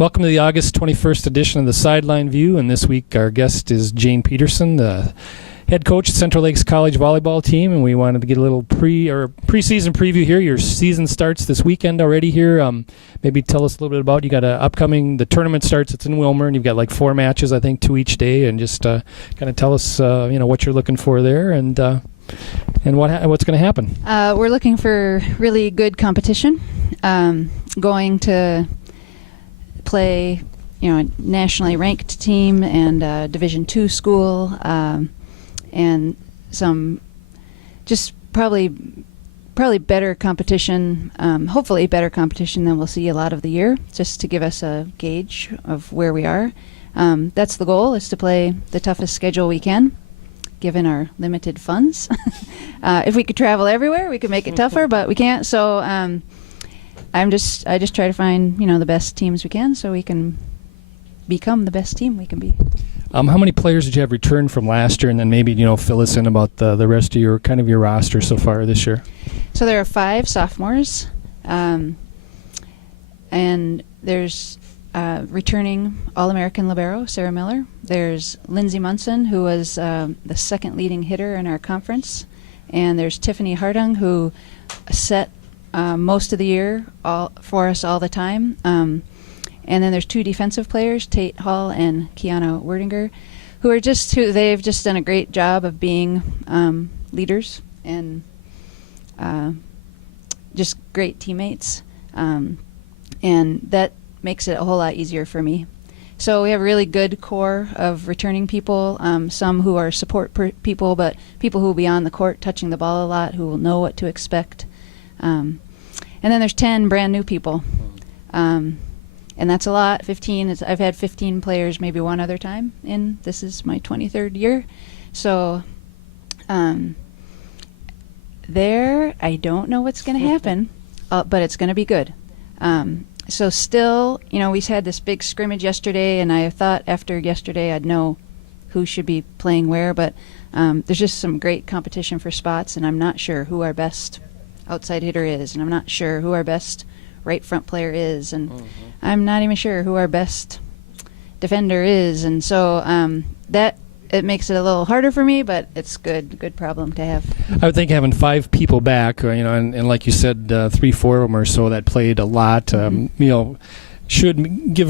Welcome to the August 21st edition of the Sideline View, and this week our guest is Jane Peterson, the head coach at Central Lakes College volleyball team, and we wanted to get a little preseason preview here. Your season starts this weekend already here. Maybe tell us a little bit about, you got the tournament starts, it's in Wilmer, and you've got like 4 matches, I think, 2 each day, and just kind of tell us what you're looking for there and what's going to happen. We're looking for really good competition, going to play, a nationally ranked team and a Division II school, and some just probably better competition, hopefully better competition than we'll see a lot of the year, just to give us a gauge of where we are. That's the goal, is to play the toughest schedule we can, given our limited funds. If we could travel everywhere, we could make it tougher, but we can't. So I just try to find the best teams we can, so we can become the best team we can be. How many players did you have returned from last year, and then maybe fill us in about the rest of your roster so far this year? So there are 5 sophomores, and there's returning All-American libero Sarah Miller. There's Lindsay Munson, who was the second leading hitter in our conference, and there's Tiffany Hardung, who set most of the year for us all the time. And then there's 2 defensive players, Tate Hall and Kiana Werdinger, they've just done a great job of being leaders and just great teammates. And that makes it a whole lot easier for me. So we have a really good core of returning people, some who are support people, but people who will be on the court touching the ball a lot, who will know what to expect. And then there's 10 brand new people. And that's a lot. 15. I've had 15 players maybe one other time, and this is my 23rd year. So there, I don't know what's going to happen, but it's going to be good. So still, we had this big scrimmage yesterday, and I thought after yesterday I'd know who should be playing where, but there's just some great competition for spots, and I'm not sure who our best outside hitter is, and I'm not sure who our best right front player is, and I'm not even sure who our best defender is, and so that it makes it a little harder for me, but it's good problem to have. I would think having 5 people back, and like you said, 3-4 of them or so that played a lot, should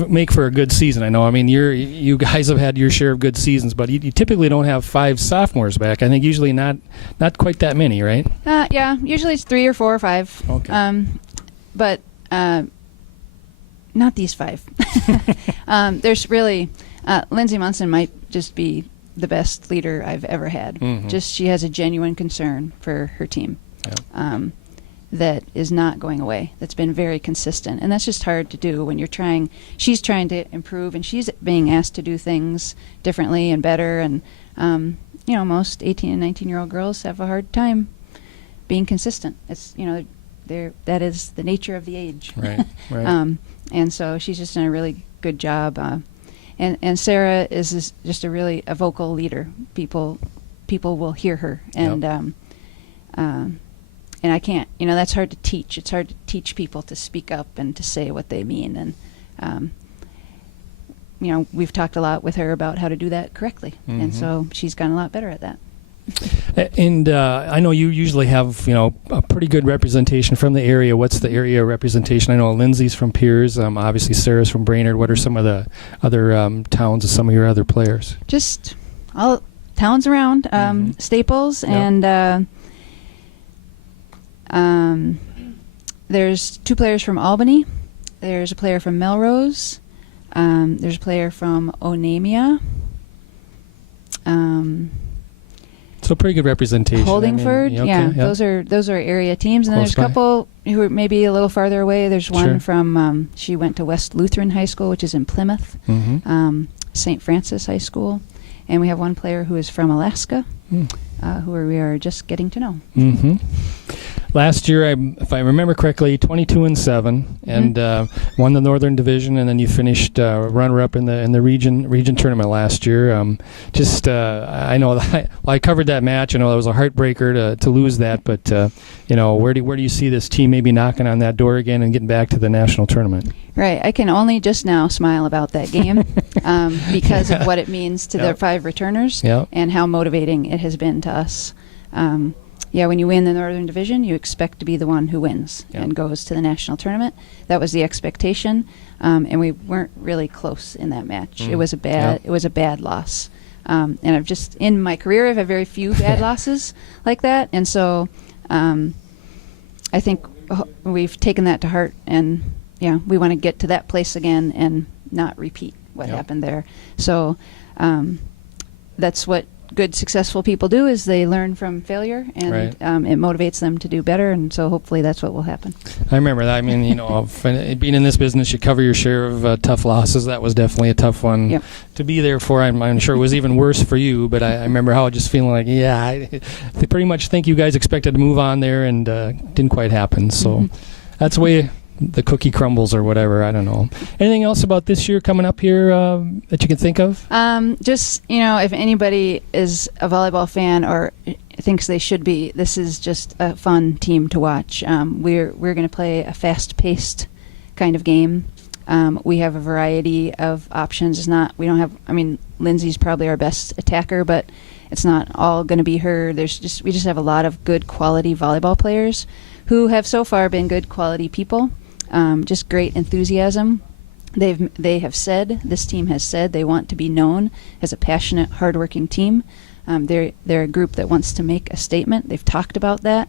make for a good season. I know. I mean, you guys have had your share of good seasons, but you typically don't have 5 sophomores back. I think usually not quite that many, right? Yeah, usually it's 3 or 4 or 5. Okay. But not these 5. There's really Lindsay Munson might just be the best leader I've ever had. Mm-hmm. Just she has a genuine concern for her team. Yeah. That is not going away. That's been very consistent, and that's just hard to do when she's trying to improve, and she's being asked to do things differently and better, and most 18 and 19-year-old girls have a hard time being consistent. It's that is the nature of the age. Right. And so she's just done a really good job, and Sarah is just a vocal leader. People will hear her, and yep. And I can't, that's hard to teach. It's hard to teach people to speak up and to say what they mean. And, we've talked a lot with her about how to do that correctly. Mm-hmm. And so she's gotten a lot better at that. And I know you usually have, a pretty good representation from the area. What's the area representation? I know Lindsay's from Piers. Obviously, Sarah's from Brainerd. What are some of the other towns of some of your other players? Just all towns around, mm-hmm. Staples, yep. and there's 2 players from Albany. There's a player from Melrose. There's a player from Onamia. So pretty good representation. Holdingford, okay, yeah. Yep. Those are area teams, and then there's a couple who are maybe a little farther away. There's one Sure. from she went to West Lutheran High School, which is in Plymouth, mm-hmm. St. Francis High School, and we have one player who is from Alaska, who we are just getting to know. Mm-hmm. last year, if I remember correctly, 22-7, and won the Northern Division, and then you finished runner-up in the region tournament last year. I know that I covered that match. I know it was a heartbreaker to lose that, but where do you see this team maybe knocking on that door again and getting back to the national tournament? Right. I can only just now smile about that game because of what it means to their 5 returners and how motivating it has been to us. When you win the Northern Division, you expect to be the one who wins and goes to the national tournament. That was the expectation, and we weren't really close in that match. It was a bad loss. And I've just, in my career, I've had very few bad losses like that, and so I think we've taken that to heart, and we want to get to that place again and not repeat what happened there. So that's what good, successful people do, is they learn from failure, and it motivates them to do better, and so hopefully that's what will happen. I remember that. I mean, being in this business, you cover your share of tough losses. That was definitely a tough one to be there for. I'm sure it was even worse for you, but I remember how just feeling like, they pretty much think you guys expected to move on there, and didn't quite happen. So that's the way the cookie crumbles, or whatever. I don't know. Anything else about this year coming up here that you can think of? Just, if anybody is a volleyball fan or thinks they should be, this is just a fun team to watch. We're going to play a fast-paced kind of game. We have a variety of options. Lindsay's probably our best attacker, but it's not all going to be her. We just have a lot of good quality volleyball players who have so far been good quality people. Just great enthusiasm. This team has said they want to be known as a passionate, hardworking team. They're a group that wants to make a statement. They've talked about that.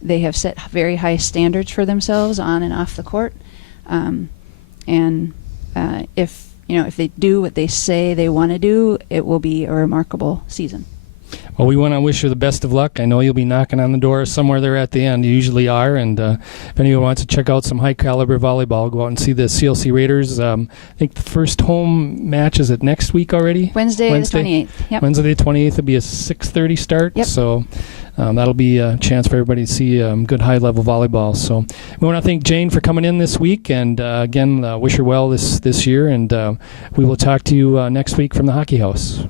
They have set very high standards for themselves on and off the court. If they do what they say they want to do, it will be a remarkable season. Well, we want to wish you the best of luck. I know you'll be knocking on the door somewhere there at the end. You usually are. And if anyone wants to check out some high-caliber volleyball, go out and see the CLC Raiders. I think the first home match is it next week already? Wednesday the 28th. Yep. Wednesday the 28th will be a 6:30 start. Yep. So that'll be a chance for everybody to see good high-level volleyball. So we want to thank Jane for coming in this week. And again, wish her well this year. And we will talk to you next week from the Hockey House.